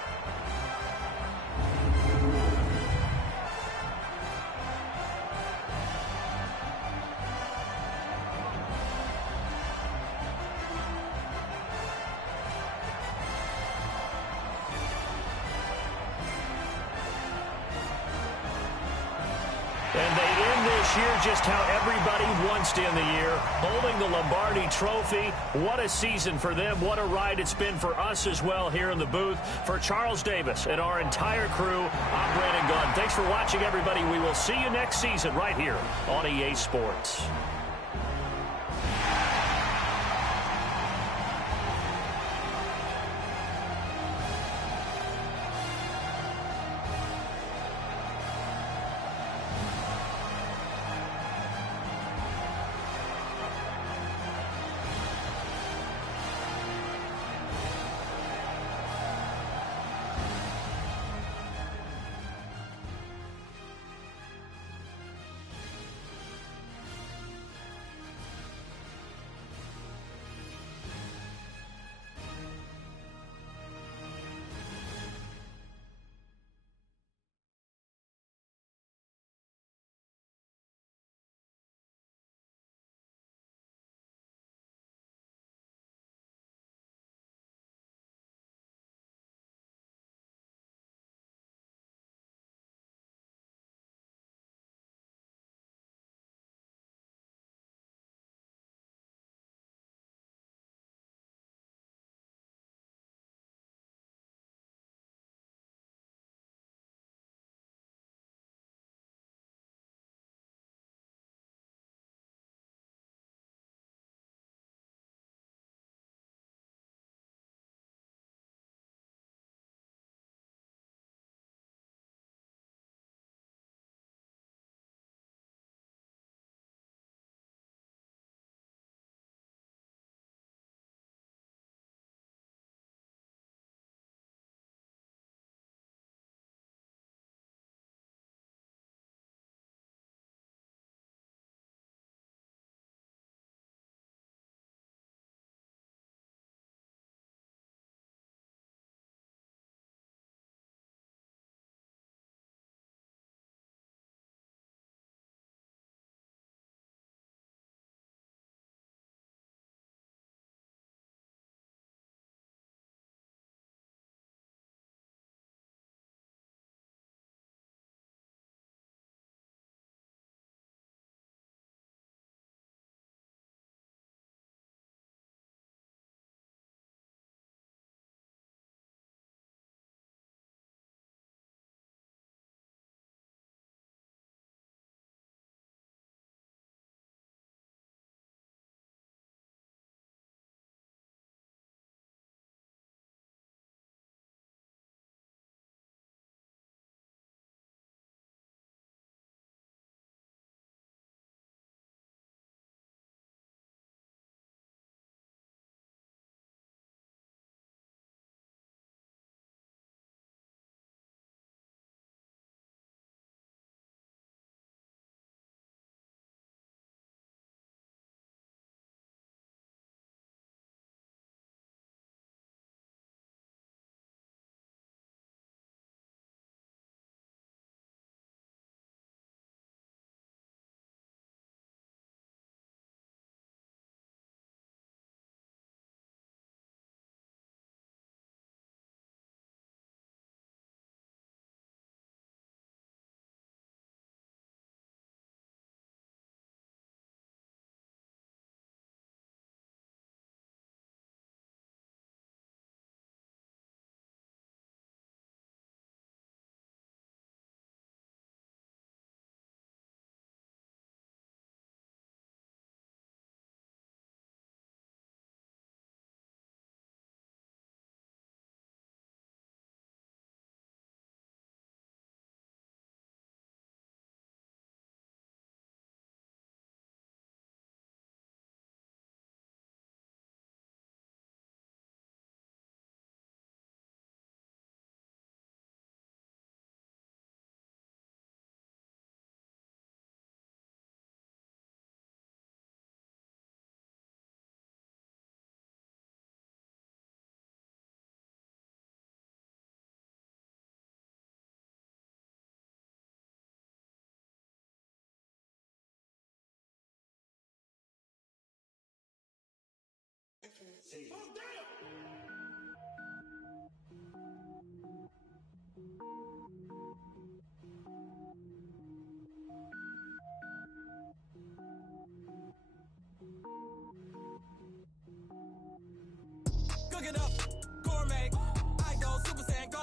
this year just how everybody wants to end the year, holding the Lombardi Trophy. What a season for them. What a ride it's been for us as well here in the booth. For Charles Davis and our entire crew, I'm Brandon Gunn. Thanks for watching, everybody. We will see you next season right here on EA Sports.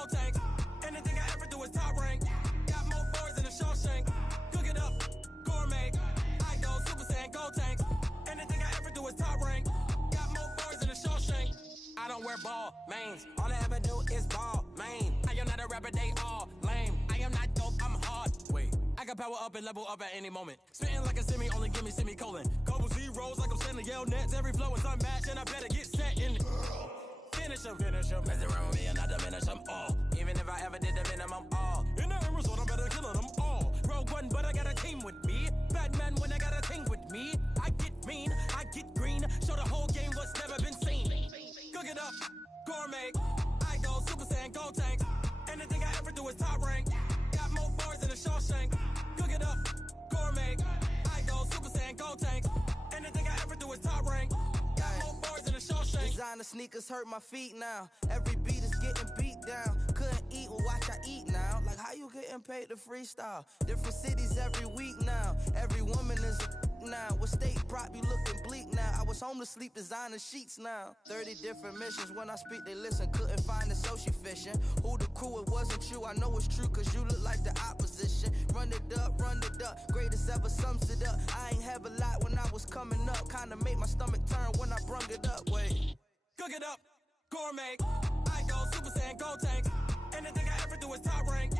gold tanks. Anything I ever do is top rank. Got more boards than a Shawshank. Cook it up, gourmet. I go Super Saiyan gold tanks. Anything I ever do is top rank. Got more boards than a Shawshank. I don't wear ball mains. All I ever do is ball main. I am not a rapper, they all lame. I am not dope, I'm hard. Wait, I can power up and level up at any moment. Spitting like a semi, only give me semicolon. Couple zeros like I'm sending yell nets. Every flow is unmatched and I better get set in. Finish them. Mess around with me and I diminish them all. Even if I ever did the minimum all. In the end result, I better kill them all. Rogue One, but I got a team with me. Batman when I got a thing with me. I get mean, I get green. Show the whole game what's never been seen. Cook it up, gourmet. I go Super Saiyan gold tanks. Anything I ever do is top rank. Got more bars than a Shawshank. Cook it up, gourmet. I go Super Saiyan gold tanks. Anything I ever do is top rank. Got more bars than a Shawshank. Designer sneakers hurt my feet now. Every beat is getting beat down. Couldn't eat, well watch I eat now. Like how you getting paid to freestyle? Different cities every week now. Every woman is a now. What state prop you looking bleak now? I was home to sleep designer sheets now. 30 different missions. When I speak they listen. Couldn't find it so she fishing. Who the crew, it wasn't you. I know it's true cause you look like the opposition. Run it up, greatest ever sums it up. I ain't have a lot when I was coming up. Kinda made my stomach turn when I brung it up. Wait. Cook it up, gourmet. I go Super Saiyan gold tanks. Anything I ever do is top rank.